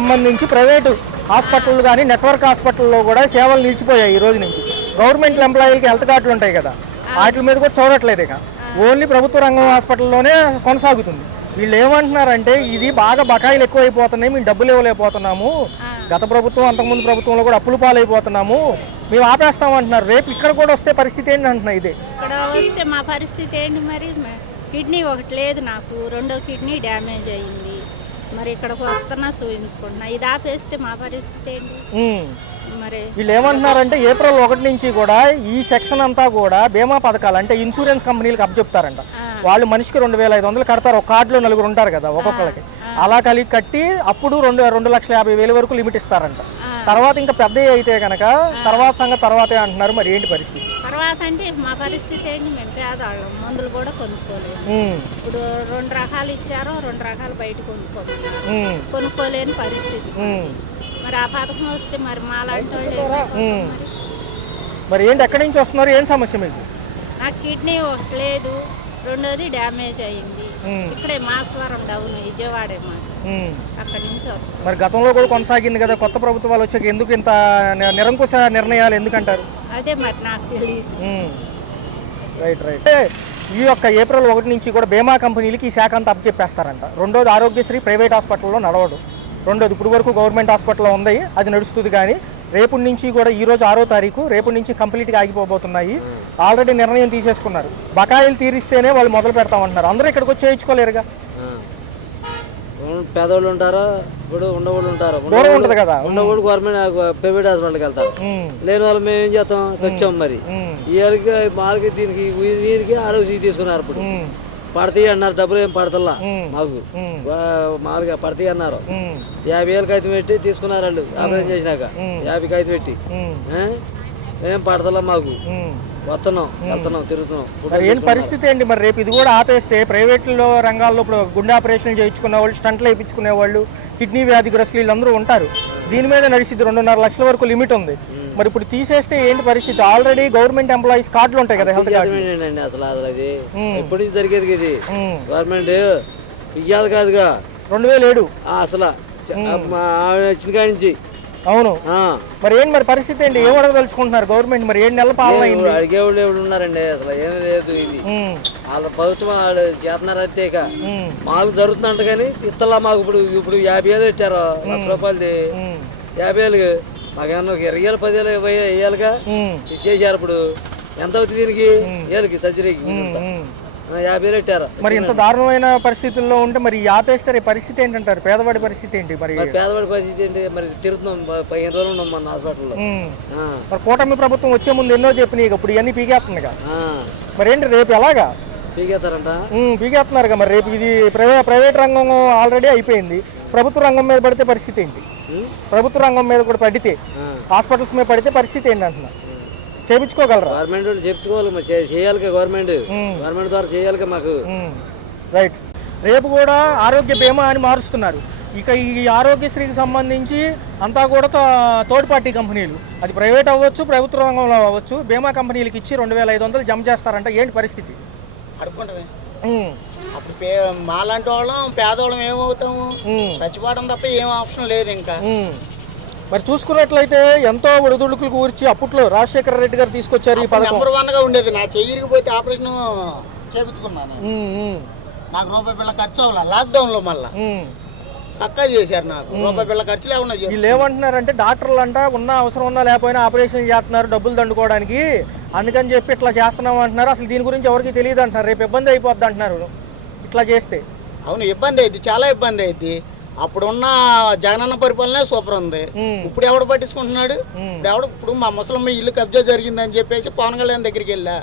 సంబంధించి private hospital కానీ network హాస్పిటల్లో కూడా సేవలు నిలిచిపోయాయి ఈ రోజు నుంచి. గవర్నమెంట్ ఎంప్లాయీలకి హెల్త్ కార్డులు ఉంటాయి కదా, వాటి మీద కూడా చూడట్లేదు. ఇక ఓన్లీ ప్రభుత్వ రంగం హాస్పిటల్లోనే కొనసాగుతుంది. వీళ్ళు ఏమంటున్నారంటే ఇది బాగా బకాయిలు ఎక్కువైపోతున్నాయి, మేము డబ్బులు ఇవ్వలేకపోతున్నాము, గత ప్రభుత్వం అంతకుముందు ప్రభుత్వంలో కూడా అప్పులు పాలైపోతున్నాము, మేము ఆపేస్తామంటున్నారు. రేపు ఇక్కడ కూడా వస్తే పరిస్థితి ఏంటి అంటున్నా. ఇదే ఇక్కడ వస్తే మా పరిస్థితి ఏంటి మరి? కిడ్నీ ఒకటి లేదు నాకు, రెండో కిడ్నీ డ్యామేజ్ అయ్యింది. మరి ఇక్కడికి వస్తున్నా చూపించుకుంటున్నా, ఇది ఆపేస్తే మా పరిస్థితి ఏంటి మరి? వీళ్ళు ఏమంటున్నారంటే ఏప్రిల్ 1 నుంచి కూడా ఈ సెక్షన్ అంతా కూడా బీమా పథకాలు అంటే ఇన్సూరెన్స్ కంపెనీలకు అప్పచెప్తారంట. వాళ్ళు మనిషికి 2,500 కడతారు. ఒక కార్డులో 4 ఉంటారు కదా ఒక్కొక్కరికి, అలా కలిగి కట్టి అప్పుడు 2,50,000 వరకు లిమిట్ ఇస్తారంట. తర్వాత ఇంకా పెద్ద అయితే కనుక తర్వాత సంగతి తర్వాతే అంటున్నారు. మరి ఏంటి పరిస్థితి తర్వాత అంటే మా పరిస్థితి ఏంటి? మేము పేదవాళ్ళం, మందులు కూడా కొనుక్కోలేము. ఇప్పుడు 2 రకాలు ఇచ్చారో 2 రకాలు బయట కొనుక్కోలేని పరిస్థితి. మరి ఆ పథకం వస్తే మరి మాలాంటి వాళ్ళు మరి ఏంటి, ఎక్కడి నుంచి వస్తున్నారు, ఏం సమస్య మీకు? నాకు కిడ్నీ ఒకటి లేదు, రెండోది డ్యామేజ్ అయ్యింది. ఇక్కడే మాస్వరం డౌన్ విజయవాడే మాట, అక్కడి నుంచి వస్తాం. మరి గతంలో కూడా కొనసాగింది కదా, కొత్త ప్రభుత్వాలు వచ్చాక ఎందుకు ఇంత నిరంకుశ నిర్ణయాలు ఎందుకంటారు? అదే మరి నాకు తెలియదు. Right right. ఈ యొక్క ఏప్రిల్ 1 నుంచి కూడా బీమా కంపెనీలకి ఈ శాఖ అంతా అప్పచెప్పేస్తారంట. రెండోది ఆరోగ్యశ్రీ ప్రైవేట్ హాస్పిటల్లో నడవదు. రెండోది ఇప్పుడు వరకు గవర్నమెంట్ హాస్పిటల్లో ఉంది, అది నడుస్తుంది. కానీ రేపటి నుంచి కూడా ఈరోజు 6వ తారీఖు, రేపటి నుంచి కంప్లీట్గా ఆగిపోబోతున్నాయి. ఆల్రెడీ నిర్ణయం తీసేసుకున్నారు. బకాయిలు తీరిస్తేనే వాళ్ళు మొదలు పెడతామంటున్నారు. అందరూ ఇక్కడికి వచ్చి చేయించుకోలేరుగా. పేదవాళ్ళు ఉంటారా, ఇప్పుడు ఉండవాళ్ళు ఉంటారు, దూరం ఉంటుంది కదా, ఉండవాళ్ళు గవర్నమెంట్ ప్రైవేట్ హాస్పిటల్కి వెళ్తారు. లేని వాళ్ళు మేము ఏం చేస్తాం, వచ్చాం. మరి ఇవాళకి మాకు దీనికి ఆరోగ్య తీసుకున్నారు. ఇప్పుడు పడతాయి అన్నారు, డబ్బులు ఏం పడతల్లా మాకు, మామూలుగా పడతాయి అన్నారు. 50,000 కాగితం పెట్టి తీసుకున్నారు వాళ్ళు. ఆపరేషన్ చేసినాక 50 కాగితం పెట్టి ఏం పడతల్లా మాకు. వస్తున్నాం, వెళ్తున్నాం, తిరుగుతున్నాం. ఏం పరిస్థితి ఏంటి మరి? రేపు ఇది కూడా ఆపేస్తే ప్రైవేట్లో రంగాల్లో ఇప్పుడు గుండె ఆపరేషన్ చేయించుకునే వాళ్ళు, స్టంట్లు వేయించుకునే వాళ్ళు, కిడ్నీ వ్యాధిగ్రస్తులు వీళ్ళందరూ ఉంటారు. దీని మీద నడిచింది 2.5 లక్షల వరకు లిమిట్ ఉంది. మరి ఇప్పుడు తీసేస్తే ఏంటి పరిస్థితి? ఆల్రెడీ గవర్నమెంట్ ఎంప్లాయీస్ కార్డులు ఉంటాయి కదా, హెల్త్ కార్డు. అసలు అది ఎప్పటి నుంచి జరిగేది ఇది? గవర్నమెంట్ ఇయ్యాలి కాదుగా 2007 అసలు వచ్చిన కాడి నుంచి. అవును. మరి ఏంటి మరి పరిస్థితి ఏంటి? ఏం అడగదలుచుకుంటున్నారు గవర్నమెంట్? మరి 7 నెలల పాలన అడిగేవాళ్ళు ఎవరు ఉన్నారండి? అసలు ఏమి లేదు. ఇది వాళ్ళ ప్రభుత్వం వాళ్ళు చేస్తున్నారంతే. ఇక మాకు జరుగుతుందంట కానీ ఇస్తలా మాకు. ఇప్పుడు 50,000 ఇచ్చారు, ₹1,00,000. 50,000 మాకేమన్నా 20,000 10,000 వేయాలిగా చేశారు. ఇప్పుడు ఎంత అవుతుంది దీనికి? ఏళ్ళకి సర్జరీకి 50,000 పెట్టారు. మరి ఇంత దారుణమైన పరిస్థితుల్లో ఉంటే మరి ఆపేస్తారు. పరిస్థితి ఏంటంటారు? పేదవాడి పరిస్థితి ఏంటి? మరి పేదవాడి పరిస్థితి ఏంటి? మరి తిరుగుతున్నాం, 15 రోజులు ఉన్నాం మన హాస్పిటల్లో. మరి కూటమి ప్రభుత్వం వచ్చే ముందు ఎన్నో చెప్పినాయి, ఇప్పుడు ఇవన్నీ పీకేస్తుందిగా. మరి ఏంటి రేపు ఎలాగా పీకేస్తారంట? పీకేస్తున్నారుగా. మరి రేపు ఇది ప్రైవేట్ రంగం ఆల్రెడీ అయిపోయింది, ప్రభుత్వ రంగం మీద పడితే పరిస్థితి ఏంటి? ప్రభుత్వ రంగం మీద కూడా పడితే, హాస్పిటల్స్ మీద పడితే పరిస్థితి ఏంటి అంటున్నా? చేయించుకోగలరా? గవర్నమెంట్ చెప్పుకోవాలి, చేయాలి. గవర్నమెంట్ ద్వారా చేయాలి మాకు. రైట్. రేపు కూడా ఆరోగ్య బీమా అని మారుస్తున్నారు. ఇక ఈ ఆరోగ్యశ్రీకి సంబంధించి అంతా కూడా థర్డ్ పార్టీ కంపెనీలు, అది ప్రైవేట్ అవ్వచ్చు, ప్రభుత్వ రంగంలో అవ్వచ్చు, బీమా కంపెనీలకు ఇచ్చి 2,500 జమ చేస్తారంట. ఏంటి పరిస్థితి? అడుక్కుంటామే. అప్పుడు మాలాంటి వాళ్ళం పేదవాళ్ళం ఏమవుతాము? చచ్చిపోవడం తప్ప ఏం ఆప్షన్ లేదు ఇంకా. మరి చూసుకున్నట్లయితే ఎంతో ఒడిదుడుకులు కూర్చి అప్పట్లో రాజశేఖర రెడ్డి గారు తీసుకొచ్చారు ఈ పథకం. నెంబర్ 1గా ఉండేది. నా చెయ్యికి పోతే ఆపరేషన్ చేయించుకున్నాను. నాకు రూపాయి బిళ్ళ ఖర్చు అవ్వాల. లాక్డౌన్లో మళ్ళీ చక్కగా చేశారు. నాకు రూపాయి బిళ్ళ ఖర్చు లేకుండా. వీళ్ళు ఏమంటున్నారంటే డాక్టర్లు అంట ఉన్న అవసరం ఉన్నా లేకపోయినా ఆపరేషన్ చేస్తున్నారు డబ్బులు దండుకోవడానికి, అందుకని చెప్పి ఇట్లా చేస్తున్నాం అంటున్నారు. అసలు దీని గురించి ఎవరికి తెలియదు అంటున్నారు. రేపు ఇబ్బంది అయిపోద్ది అంటున్నారు ఇట్లా చేస్తే. అవును, ఇబ్బంది అయింది, చాలా ఇబ్బంది అయింది. అప్పుడున్న జగనన్న పరిపాలనే సూపర్ ఉంది. ఇప్పుడు ఎవడు పట్టించుకుంటున్నాడు? ఇప్పుడు మా ముసలమ్మ ఇల్లు కబ్జా జరిగిందని చెప్పేసి పవన్ కళ్యాణ్ దగ్గరికి వెళ్ళా,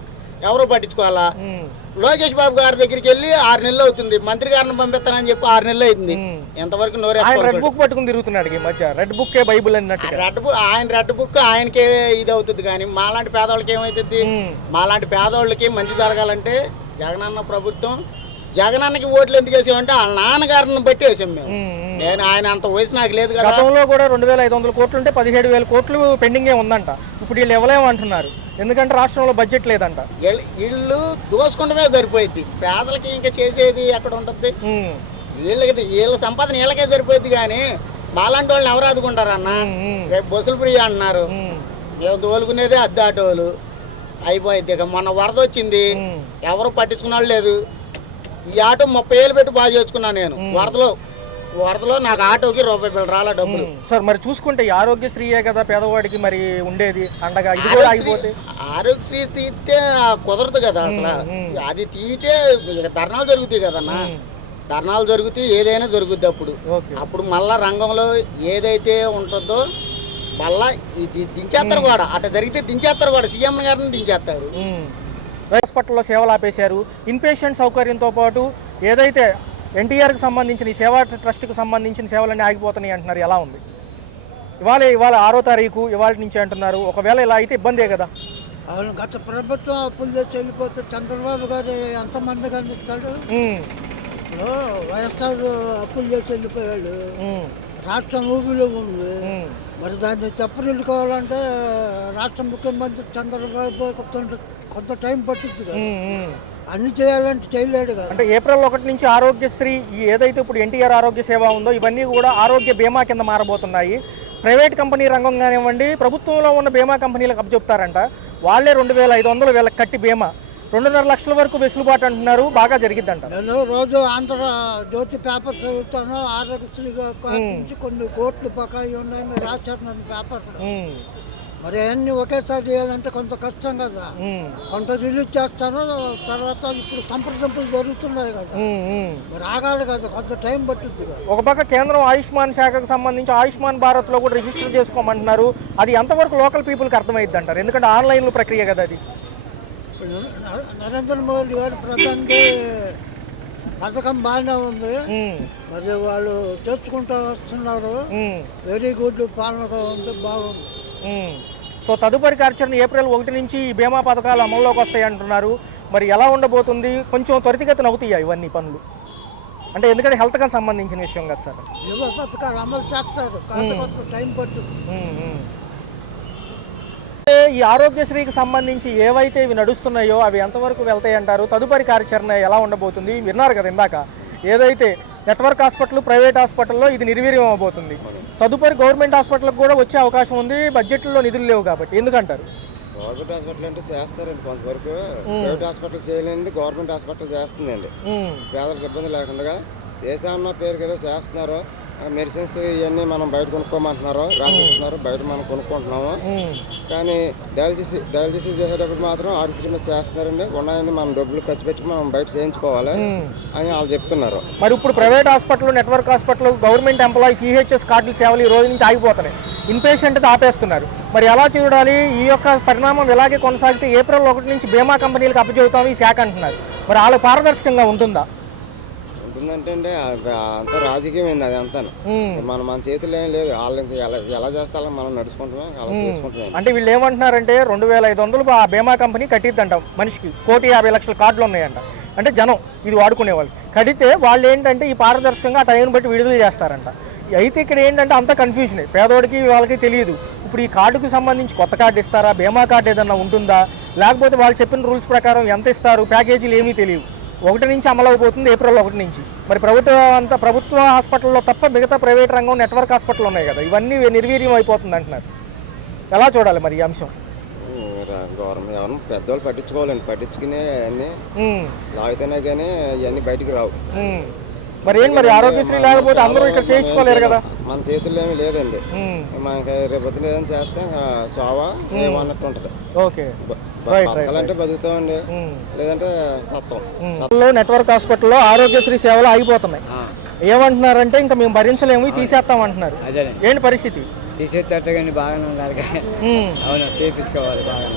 ఎవరో పట్టించుకోవాలా. లోకేష్ బాబు గారి దగ్గరికి వెళ్ళి 6 నెలలు అవుతుంది, మంత్రి గారిని పంపిస్తానని చెప్పి 6 నెలలు అయింది. ఎంతవరకు రెడ్ బుక్ పట్టుకుని తిరుగుతున్నాడు ఈ మధ్య. రెడ్ బుక్ బైబుల్ అన్నట్టు. రెడ్ బుక్ ఆయనకే ఇది అవుతుంది. కానీ మాలాంటి పేదవాళ్ళకి ఏమవుతుంది? మాలాంటి పేదవాళ్ళకి మంచి జరగాలంటే జగనన్న ప్రభుత్వం, జగనన్నకి ఓట్లు ఎందుకు వేసామంటే వాళ్ళ నాన్నగారిని బట్టి వేసాం మేము. నేను ఆయన అంత వయసు నాకు లేదు కదా. గతంలో కూడా 2,500 కోట్లు ఉంటే 17,000 కోట్లు పెండింగే ఉందంట. ఇప్పుడు వీళ్ళు ఇవ్వలేమంటున్నారు, ఎందుకంటే రాష్ట్రంలో బడ్జెట్ లేదంట. ఇళ్ళు దోసుకుంటమే సరిపోయింది, పేదలకి ఇంకా చేసేది ఎక్కడ ఉంటుంది? వీళ్ళ సంపాదన వీళ్ళకే సరిపోయింది. కానీ మాలాంటి వాళ్ళని ఎవరు ఆదుకుంటారన్న? రేపు బస్సులు ఫ్రీ అంటున్నారు, మేము తోలుకునేదే అద్దె ఆటోలు అయిపోయింది. ఇక మొన్న వరద వచ్చింది, ఎవరు పట్టించుకున్న వాళ్ళు లేదు. ఈ ఆటో 30 ఏళ్ళు పెట్టి బాగా చేసుకున్నాను నేను. వరదలో నాకు ఆటోకి ₹1 రాలే డబ్బులు. సార్ మరి చూసుకుంటే ఈ ఆరోగ్యశ్రీయే కదా పేదవాడికి మరి ఉండేది అండగా, ఇది కూడా ఆగిపోతే ఆరోగ్యశ్రీ తీస్తే కుదరదు కదా అసలు. అది తీస్తే ధర్నాలు జరుగుతాయి కదన్నా, ధర్నాలు జరుగుతాయి, ఏదైనా జరుగుద్ది. అప్పుడు మళ్ళా రంగంలో ఏదైతే ఉంటుందో మళ్ళా ఇది దించేస్తారు కూడా. అట్లా జరిగితే దించేస్తారు కూడా, సీఎం గారిని దించేస్తారు. హాస్పిటల్లో సేవలు ఆపేశారు. ఇన్పేషెంట్ సౌకర్యంతో పాటు ఏదైతే ఎన్టీఆర్కి సంబంధించిన ఈ సేవా ట్రస్ట్కి సంబంధించిన సేవలన్నీ ఆగిపోతున్నాయి అంటున్నారు. ఎలా ఉంది? ఇవాళ 6వ తారీఖు ఇవాళ నుంచి అంటున్నారు. ఒకవేళ ఇలా అయితే ఇబ్బందే కదా. అవును, గత ప్రభుత్వం అప్పులు చేసి వెళ్ళిపోతే చంద్రబాబు గారు ఎంతమంది కనిపిస్తాడు? ఇప్పుడు వైఎస్ఆర్ అప్పులు చేసి వెళ్ళిపోయాడు, రాష్ట్రం ఊబిలో ఉంది. మరి దాన్ని చెప్పనిల్లుకోవాలంటే రాష్ట్ర ముఖ్యమంత్రి చంద్రబాబు కొంత టైం పట్టింది కదా. అన్ని చేయాలంటే చేయలేడు కదా. అంటే ఏప్రిల్ 1 నుంచి ఆరోగ్యశ్రీ ఏదైతే ఇప్పుడు ఎన్టీఆర్ ఆరోగ్య సేవ ఉందో ఇవన్నీ కూడా ఆరోగ్య బీమా కింద మారబోతున్నాయి. ప్రైవేట్ కంపెనీ రంగం కానివ్వండి, ప్రభుత్వంలో ఉన్న బీమా కంపెనీలకు అప్పచెప్తారంట. వాళ్ళే 2500 వీళ్ళకి కట్టి బీమా 2.5 లక్షల వరకు వెసులుబాటు అంటున్నారు. బాగా జరిగిద్దంట. నేను రోజు ఆంధ్ర జ్యోతి పేపర్ చదువుతాను. ఆరోగ్యశ్రీ నుంచి కొన్ని కోట్లు బకాయి ఉన్నాయని రాశారు నన్ను పేపర్. మరి అన్నీ ఒకేసారి చేయాలంటే కొంత కష్టం కదా. కొంత రిలీజ్ చేస్తాను, తర్వాత ఇప్పుడు సంప్రదింపులు జరుగుతున్నాయి కదా, మరి ఆగాలి కదా, కొంత టైం పట్టుద్ది కదా. ఒక పక్క కేంద్రం ఆయుష్మాన్ శాఖకు సంబంధించి ఆయుష్మాన్ భారత్లో కూడా రిజిస్టర్ చేసుకోమంటున్నారు. అది ఎంతవరకు లోకల్ పీపుల్కి అర్థమైద్ది అంటారు? ఎందుకంటే ఆన్లైన్లో ప్రక్రియ కదా అది. నరేంద్ర మోడీ గారు ప్రధాని పథకం బాగానే ఉంది, మరి వాళ్ళు చేసుకుంటూ వస్తున్నారు. వెరీ గుడ్, పాలనగా ఉంది, బాగుంది. సో తదుపరి కార్యాచరణ ఏప్రిల్ 1 నుంచి ఈ బీమా పథకాలు అమల్లోకి వస్తాయి అంటున్నారు. మరి ఎలా ఉండబోతుంది? కొంచెం త్వరితగతిన అవుతాయి ఇవన్నీ పనులు అంటే, ఎందుకంటే హెల్త్కి సంబంధించిన విషయం కదా సార్. యువ పథకాలు అమలు చేస్తారు, కొంత టైం పడుతుంది. ఈ ఆరోగ్యశ్రీకి సంబంధించి ఏవైతే ఇవి నడుస్తున్నాయో అవి ఎంతవరకు వెళ్తాయి అంటారు? తదుపరి కార్యాచరణ ఎలా ఉండబోతుంది? విన్నారు కదా ఇందాక, ఏదైతే నెట్వర్క్ హాస్పిటల్, ప్రైవేట్ హాస్పిటల్లో ఇది నిర్వీర్యం అవబోతుంది. తదుపరి గవర్నమెంట్ హాస్పిటల్కి కూడా వచ్చే అవకాశం ఉంది. బడ్జెట్లో నిధులు లేవు కాబట్టి. ఎందుకంటారు? గవర్నమెంట్ హాస్పిటల్ అంటే చేస్తారండి కొంతవరకు, ప్రైవేట్ హాస్పిటల్ చేయలేండి, గవర్నమెంట్ హాస్పిటల్ చేస్తుందండి. పేదలకు ఇబ్బంది లేకుండా దేశాన్న పేరు కదా చేస్తున్నారు. మెడిసిన్స్ ఇవన్నీ మనం బయట కొనుక్కోమంటున్నారు, రాసిస్తున్నారు, బయట మనం కొనుక్కుంటున్నాము. కానీ డయాలసిస్ చేసేటప్పుడు మాత్రం ఆరోగ్యశ్రీ మీద చేస్తున్నారండి. ఉన్నాయని మనం డబ్బులు ఖర్చు పెట్టి మనం బయట చేయించుకోవాలి అని వాళ్ళు చెప్తున్నారు. మరి ఇప్పుడు private hospital, network hospital, government employees EHS కార్డుల సేవలు ఈ రోజు నుంచి ఆగిపోతున్నాయి. ఇన్పేషెంట్ ఆపేస్తున్నారు. మరి ఎలా చూడాలి? ఈ యొక్క పరిణామం ఇలాగే కొనసాగితే ఏప్రిల్ 1 నుంచి బీమా కంపెనీలకు అప్పచెబుతాము ఈ శాఖ అంటున్నారు. మరి వాళ్ళ పారదర్శకంగా ఉంటుందా? ఉంటుందంటే అండి అంతా రాజకీయం అండి, అది అంతా మన చేతుల్లో ఏం లేదు. వాళ్ళకి ఎలా చేస్తా మనం నడుచుకుంటున్నాం, అలా చేసుకుంటున్నాం. అంటే వీళ్ళు ఏమంటున్నారంటే 2500 ఆ బీమా కంపెనీ కట్టిద్దంట. మనిషికి 1,50,00,000 కార్డులు ఉన్నాయంట. అంటే జనం ఇది వాడుకునే వాళ్ళు కడితే వాళ్ళు ఏంటంటే ఈ పారదర్శకంగా ఆ టైం బట్టి విడుదల చేస్తారంట. అయితే ఇక్కడ ఏంటంటే అంత కన్ఫ్యూజన్, పేదవాడికి వాళ్ళకి తెలియదు. ఇప్పుడు ఈ కార్డుకు సంబంధించి కొత్త కార్డు ఇస్తారా, బీమా కార్డు ఏదన్నా ఉంటుందా, లేకపోతే వాళ్ళు చెప్పిన రూల్స్ ప్రకారం ఎంత ఇస్తారు, ప్యాకేజీలు ఏమీ తెలియవు. 1 నుంచి అమలు అవబోతుంది ఏప్రిల్ 1 నుంచి. మరి ప్రభుత్వ హాస్పిటల్లో తప్ప మిగతా ప్రైవేట్ రంగం, నెట్వర్క్ హాస్పిటల్ ఉన్నాయి కదా, ఇవన్నీ నిర్వీర్యం అయిపోతుంది అంటున్నారు. ఎలా చూడాలి మరి ఈ అంశం? గవర్నమెంట్ ఎవరు పెద్దవాళ్ళు పట్టించుకోవాలండి, పట్టించుకునే అన్నీ లాగితేనే కానీ ఇవన్నీ బయటికి రావు. మరి ఏంటి మరి ఆరోగ్యశ్రీ లేకపోతే అందరూ ఇక్కడ చేయించుకోలేరు కదా. మన చేతుల్లో ఏమీ లేదండి. మనకి రేపు పొద్దున ఏదైనా చేస్తే సోవా ఏమన్నట్టు ఉంటుంది. ఓకే, అంటే బతుకుతామండి, లేదంటే సత్తం. నెట్వర్క్ హాస్పిటల్లో ఆరోగ్యశ్రీ సేవలు ఆగిపోతున్నాయి. ఏమంటున్నారంటే ఇంకా మేము భరించలేము, తీసేస్తాం అంటున్నారు. ఏంటి పరిస్థితి? తీసేటట్టుగా బాగానే ఉండాలి, అవును చేయించుకోవాలి బాగా.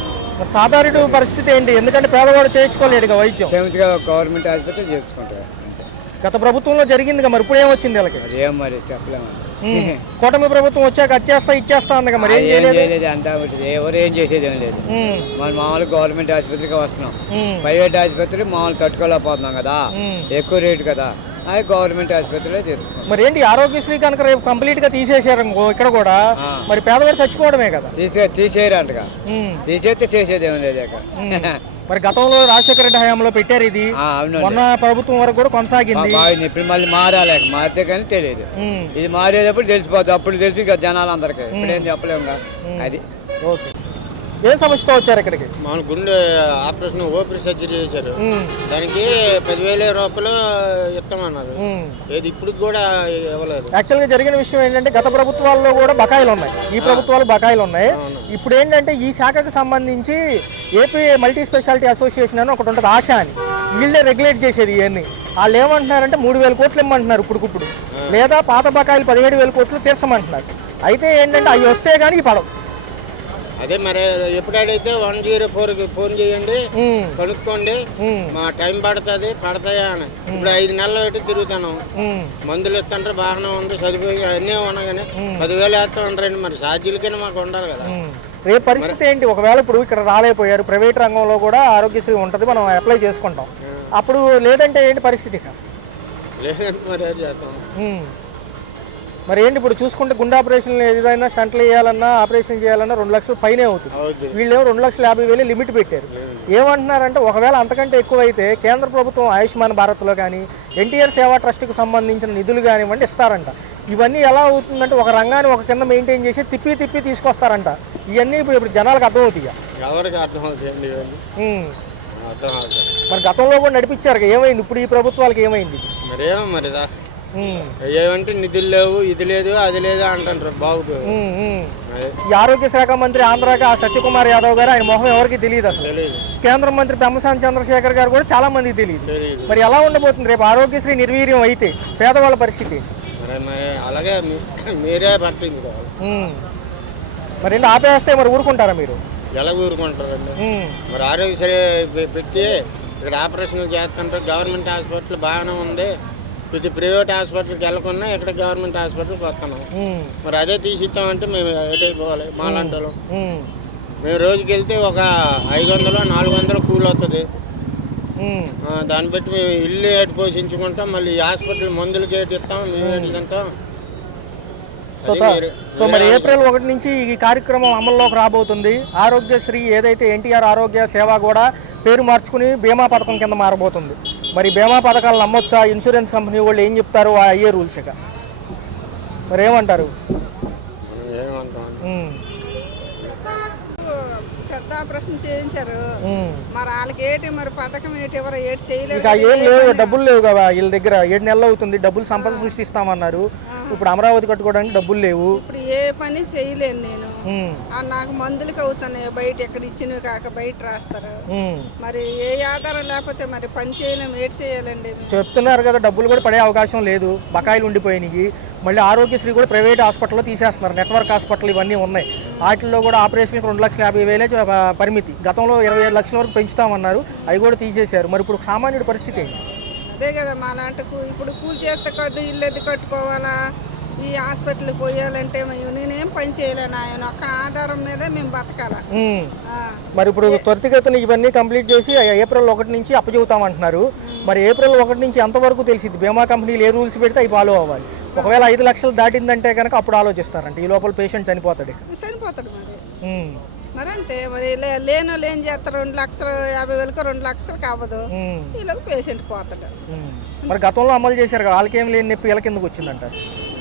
సాధారణ పరిస్థితి ఏంటి? ఎందుకంటే పేదవాడు చేయించుకోలేడు వైద్యం. గవర్నమెంట్ ఆసుపత్రి చేయించుకుంటారు. గత ప్రభుత్వంలో జరిగింది, మరి ఇప్పుడు ఏమొచ్చింది వాళ్ళకి? ఏం మరి చెప్పలేము. కూటమి ప్రభుత్వం వచ్చాక ఇచ్చేస్తా ఉంది, మరి అంతా ఎవరు ఏం చేసేది ఏం లేదు. మనం మామూలు గవర్నమెంట్ ఆసుపత్రికి వస్తున్నాం, ప్రైవేట్ ఆసుపత్రి మామూలు కట్టుకోలేకపోతున్నాం కదా, ఎక్కువ రేటు కదా, అది గవర్నమెంట్ ఆసుపత్రిలో చేరుస్తాం. మరి ఏంటి ఆరోగ్యశ్రీ కనుక రేపు కంప్లీట్ గా తీసేసారు ఇక్కడ కూడా, మరి పేదవాడు చచ్చిపోవడమే కదా. తీసేయరు అంటగా, తీసేస్తే చేసేది ఏం లేదు. మరి గతంలో రాజశేఖర రెడ్డి హయాంలో పెట్టారు ఇది, అవును. మొన్న ప్రభుత్వం వరకు కూడా కొనసాగింది. బాగుంది. ఇప్పుడు మళ్ళీ మారాలి, మారితే కానీ తెలియదు. ఇది మారేటప్పుడు తెలిసిపోతుంది, అప్పుడు తెలిసి ఇక జనాలందరికీ. ఇప్పుడు ఏం చెప్పలేము అది. ఓకే, ఏం సమస్యతో వచ్చారు ఇక్కడికి? మన గుండె ఆపరేషన్ ఓపీ సర్జరీ చేశారు, దానికి 10,000 రూపాయలు ఇస్తామన్నారు. ఏది ఇప్పుడు కూడా ఇవ్వలేదు. యాక్చువల్గా జరిగిన విషయం ఏంటంటే గత ప్రభుత్వాల్లో కూడా బకాయిలు ఉన్నాయి, ఈ ప్రభుత్వాలు బకాయిలు ఉన్నాయి. ఇప్పుడు ఏంటంటే ఈ శాఖకు సంబంధించి ఏపీ మల్టీ స్పెషాలిటీ అసోసియేషన్ అని ఒకటి ఉంటుంది, ఆశా అని. వీళ్ళే రెగ్యులేట్ చేసేది ఇవన్నీ. వాళ్ళు ఏమంటున్నారంటే 3,000 కోట్లు ఇమ్మంటున్నారు ఇప్పుడుకిప్పుడు, లేదా పాత బకాయిలు 17,000 కోట్లు తీర్చమంటున్నారు. అయితే ఏంటంటే అవి వస్తే కానీ ఈ పడవు. అదే మరి ఎప్పుడైతే 104కి ఫోన్ చేయండి, కనుక్కోండి, మా టైం పడతాయా అని. ఇప్పుడు 5 నెలలు పెట్టి తిరుగుతాను, మందులు ఇస్తుంటే బాగానే ఉంది, సరిపోయి అన్నీ ఉన్నాగానే 10,000 వేస్తా ఉంటారండి. మరి ఛార్జీలకైనా మాకు ఉండాలి కదా. రేపు పరిస్థితి ఏంటి? ఒకవేళ ఇప్పుడు ఇక్కడ రాలేకపోయారు, ప్రైవేట్ రంగంలో కూడా ఆరోగ్యశ్రీ ఉంటుంది, మనం అప్లై చేసుకుంటాం. అప్పుడు లేదంటే ఏంటి పరిస్థితి? లేదంటే మరి ఏం చేస్తాం? మరి ఏంటి ఇప్పుడు చూసుకుంటే గుండె ఆపరేషన్లు ఏదైనా స్టంట్లు వేయాలన్నా ఆపరేషన్ చేయాలన్నా 2 లక్షలు పైనే అవుతుంది. వీళ్ళేమో 2,50,000 లిమిట్ పెట్టారు. ఏమంటున్నారంటే ఒకవేళ అంతకంటే ఎక్కువైతే కేంద్ర ప్రభుత్వం ఆయుష్మాన్ భారత్లో కానీ ఎన్టీఆర్ సేవా ట్రస్ట్కి సంబంధించిన నిధులు కానివ్వండి ఇస్తారంట. ఇవన్నీ ఎలా అవుతుందంటే ఒక రంగాన్ని ఒక కింద మెయింటైన్ చేసి తిప్పి తీసుకొస్తారంట. ఇవన్నీ ఇప్పుడు జనాలకు అర్థమవుతాయి. ఎవరికి అర్థమవుతాయండి మరి గతంలో కూడా నడిపించారు, ఏమైంది ఇప్పుడు ఈ ప్రభుత్వాలకు ఏమైంది? మరేమో మరి ఏమంటే నిధులు లేవు, ఇది లేదు అది లేదు అంటారు. బాగుంది. ఈ ఆరోగ్య శాఖ మంత్రి ఆంధ్రాకి ఆ సత్యకుమార్ యాదవ్ గారు, ఆయన మొహం ఎవరికి తెలియదు అసలు. కేంద్ర మంత్రి పెమ్మసాని చంద్రశేఖర్ గారు కూడా చాలా మందికి తెలియదు. మరి ఎలా ఉండబోతుంది రేపు ఆరోగ్యశ్రీ నిర్వీర్యం అయితే పేదవాళ్ళ పరిస్థితి? అలాగే మీరే పట్టింది. మరి ఏంటి ఆపేస్తే మరి ఊరుకుంటారా మీరు? ఎలా ఊరుకుంటారండి? మరి ఆరోగ్యశ్రీ పెట్టి ఇక్కడ ఆపరేషన్లు చేస్తుంటారు. గవర్నమెంట్ హాస్పిటల్ బాగానే ఉంది, ప్రతి ప్రైవేట్ హాస్పిటల్కి వెళ్ళకుండా ఇక్కడ గవర్నమెంట్ హాస్పిటల్కి వస్తున్నాం. మరి అదే తీసిస్తామంటే మేము ఎటైపోవాలి? మా లాంటి మేము రోజుకి వెళ్తే ఒక 500-400 కూలి వస్తుంది. దాన్ని బట్టి మేము ఇల్లు ఏటి పోషించుకుంటాం, మళ్ళీ హాస్పిటల్ మందులకి ఏటి ఇస్తాం, మేము ఏటి తింటాం. సో మరి ఏప్రిల్ 1 నుంచి ఈ కార్యక్రమం అమల్లోకి రాబోతుంది. ఆరోగ్యశ్రీ ఏదైతే ఎన్టీఆర్ ఆరోగ్య సేవ కూడా పేరు మార్చుకుని బీమా పథకం కింద మారబోతుంది. మరి బీమా పథకాలు నమ్మొచ్చా? ఇన్సూరెన్స్ కంపెనీ వాళ్ళు ఏం చెప్తారు? అయ్యే రూల్స్ ఇక మరి ఏమంటారు? పెద్ద ఆపరేషన్ చేయించారు, మరి వాళ్ళకి ఏంటి మరి పథకం ఏంటి, ఎవరు ఏంటి చేయలేదు. ఇక ఏం లేవు, డబ్బులు లేవు కదా వీళ్ళ దగ్గర. 7 నెలలు అవుతుంది, డబ్బులు సంపద సృష్టిస్తామన్నారు. ఇప్పుడు అమరావతి కట్టుకోవడానికి డబ్బులు లేవు. ఇప్పుడు ఏ పని చేయలేను నేను. నాకు మందులకి అవుతున్నాయి, బయట ఎక్కడ ఇచ్చినవి కాక బయట రాస్తారు. మరి ఏ ఆధారం లేకపోతే మరి పని చేయలేము, ఏటి చేయాలండి? చెప్తున్నారు కదా డబ్బులు కూడా పడే అవకాశం లేదు, బకాయిలు ఉండిపోయినాయి. మళ్ళీ ఆరోగ్యశ్రీ కూడా ప్రైవేట్ హాస్పిటల్లో తీసేస్తున్నారు. నెట్వర్క్ హాస్పిటల్ ఇవన్నీ ఉన్నాయి, వాటిల్లో కూడా ఆపరేషన్కి 2,50,000 పరిమితి. గతంలో 25 లక్షల వరకు పెంచుతామన్నారు, అవి కూడా తీసేశారు. మరి ఇప్పుడు సామాన్యుడి పరిస్థితి ఏంటి? అదే కదా మా నాటకు. ఇప్పుడు కూలి చేస్తే కొద్ది ఇల్లు ఎద్దు కట్టుకోవాలా, ఈ హాస్పిటల్కి పోయాలంటే నేనేం పని చేయలేను. ఆయన ఒక్క ఆధారం మీద మేము బతకాలా. మరి ఇప్పుడు త్వరితగతిన ఇవన్నీ కంప్లీట్ చేసి ఏప్రిల్ 1 నుంచి అప్పచెబుతామంటున్నారు. మరి ఏప్రిల్ 1 నుంచి ఎంతవరకు తెలిసింది? బీమా కంపెనీలు ఏ రూల్స్ పెడితే అవి ఫాలో అవ్వాలి. ఒకవేళ 5 లక్షలు దాటిందంటే కనుక అప్పుడు ఆలోచిస్తారంటే ఈ లోపల పేషెంట్ చనిపోతాడు మరి. మరి అంతే. మరి లేని వాళ్ళు ఏం చేస్తారు? 2,50,000కి 2 లక్షలకు అవ్వదు, ఈలోకి పేషెంట్ పోతాడు. మరి గతంలో అమలు చేశారు కదా, వాళ్ళకేం లేని నొప్పి వీళ్ళ కిందకు వచ్చిందంటారు.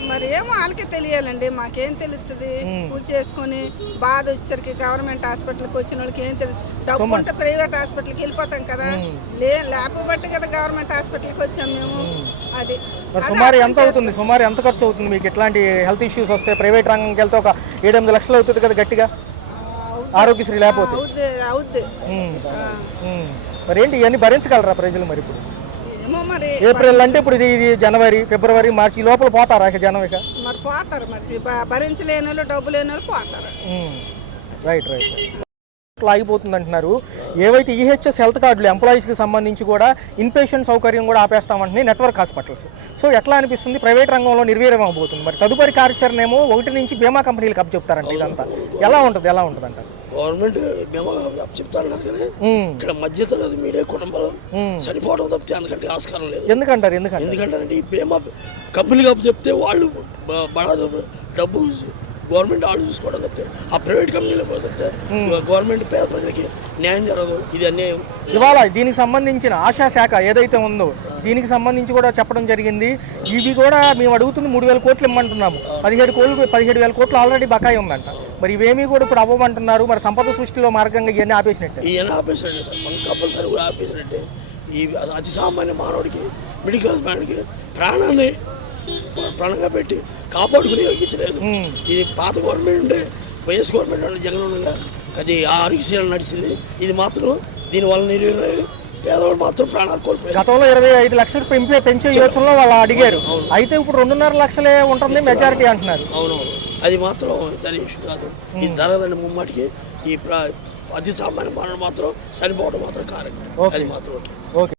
మరి ఏమో వాళ్ళకే తెలియాలండి, మాకేం తెలుస్తుంది? పూజ చేసుకుని బాధ వచ్చేసరికి గవర్నమెంట్ హాస్పిటల్కి వచ్చిన వాళ్ళకి ఏం తెలియదు. డబ్బు ఉంటే ప్రైవేట్ హాస్పిటల్కి వెళ్ళిపోతాం కదా, లేకపోతే కదా గవర్నమెంట్ హాస్పిటల్కి వచ్చాం మేము. అది మరి సుమారు ఎంత అవుతుంది? సుమారు ఎంత ఖర్చు అవుతుంది మీకు ఇట్లాంటి హెల్త్ ఇష్యూస్ వస్తే? ప్రైవేట్ రంగంకి వెళ్తే ఒక 7-8 లక్షలు అవుతుంది కదా గట్టిగా, ఆరోగ్యశ్రీ లేకపోతే. అవుద్ది. మరి ఏంటి ఇవన్నీ భరించగలరా ప్రజలు? మరి ఇప్పుడు మరి ఏప్రిల్ అంటే ఇప్పుడు ఇది జనవరి, ఫిబ్రవరి, మార్చి ఈ లోపల పోతారా జనవరి? మరి పోతారు, మరి భరించలేని వాళ్ళు, డబ్బు లేని వాళ్ళు పోతారు. రైట్. ఆగిపోతుంది అంటున్నారు. ఏవైతే ఈహెచ్ఎస్ హెల్త్ కార్డులు ఎంప్లాయీస్కి సంబంధించి కూడా ఇన్పేషెంట్ సౌకర్యం కూడా ఆపేస్తామంటున్నాయి నెట్వర్క్ హాస్పిటల్స్. సో ఎట్లా అనిపిస్తుంది? ప్రైవేట్ రంగంలో నిర్వీర్యం అవబోతుంది. మరి తదుపరి కార్యాచరణ ఏమో 1 నుంచి బీమా కంపెనీలకు అప్పచెప్తారంట. ఇదంతా ఎలా ఉంటుంది అంటారు? గవర్నమెంట్ బీమా చెప్తాను కానీ ఇక్కడ మధ్యతరగతి మీడియా కుటుంబాలు చనిపోవడం తప్పితే అందుకంటే ఆస్కారం లేదు. ఎందుకంటారంటే ఈ బీమా కంపెనీకి అప్పు చెప్తే వాళ్ళు డబ్బు గవర్నమెంట్ ఆర్డర్ చూసుకోవడం తప్పితే ఆ ప్రైవేట్ కంపెనీలో పోతే గవర్నమెంట్ పేద ప్రజలకి న్యాయం జరగదు. ఇది అన్యాయం. ఇవాళ దీనికి సంబంధించిన ఆశా శాఖ ఏదైతే ఉందో దీనికి సంబంధించి కూడా చెప్పడం జరిగింది. ఇవి కూడా మేము అడుగుతుంది 3,000 కోట్లు ఇమ్మంటున్నాము. 17,000 కోట్లు ఆల్రెడీ బకాయి ఉందంట. మరి ఇవేమీ కూడా ఇప్పుడు అవ్వమంటున్నారు. మరి సంపద సృష్టిలో మార్గంగా ఇవన్నీ ఆపేసినట్టే. ఇవన్నీ ఆపేసినట్టే సార్, మనం కంపల్సరీ కూడా ఆపేసినట్టే. ఈ అతి సామాన్య మానవుడికి, మిడిల్ క్లాస్ మ్యాన్కి ప్రాణాన్ని ప్రాణంగా పెట్టి కాపాడుకునే యోగించలేదు. ఇది పాత గవర్నమెంట్ ఉండే, వైఎస్ గవర్నమెంట్ ఉండే, జగన్ ఉండగా అది ఆరోగ్యశ్రీ నడిచింది. ఇది మాత్రం దీనివల్ల పేదవాళ్ళు మాత్రం ప్రాణాలు కోల్పోయారు. గతంలో 25 లక్షలు పెంచే యోచనలో వాళ్ళు అడిగారు. అయితే ఇప్పుడు 2.5 లక్షలే ఉంటుంది మెజారిటీ అంటున్నారు. అవునవును, అది మాత్రం దాని విషయం కాదు. ఇది జరగదండి ముమ్మాటికి. ఈ అతి సామాన్య మానవుడు మాత్రం చనిపోవడం మాత్రం కారణం. అది మాత్రం ఓకే.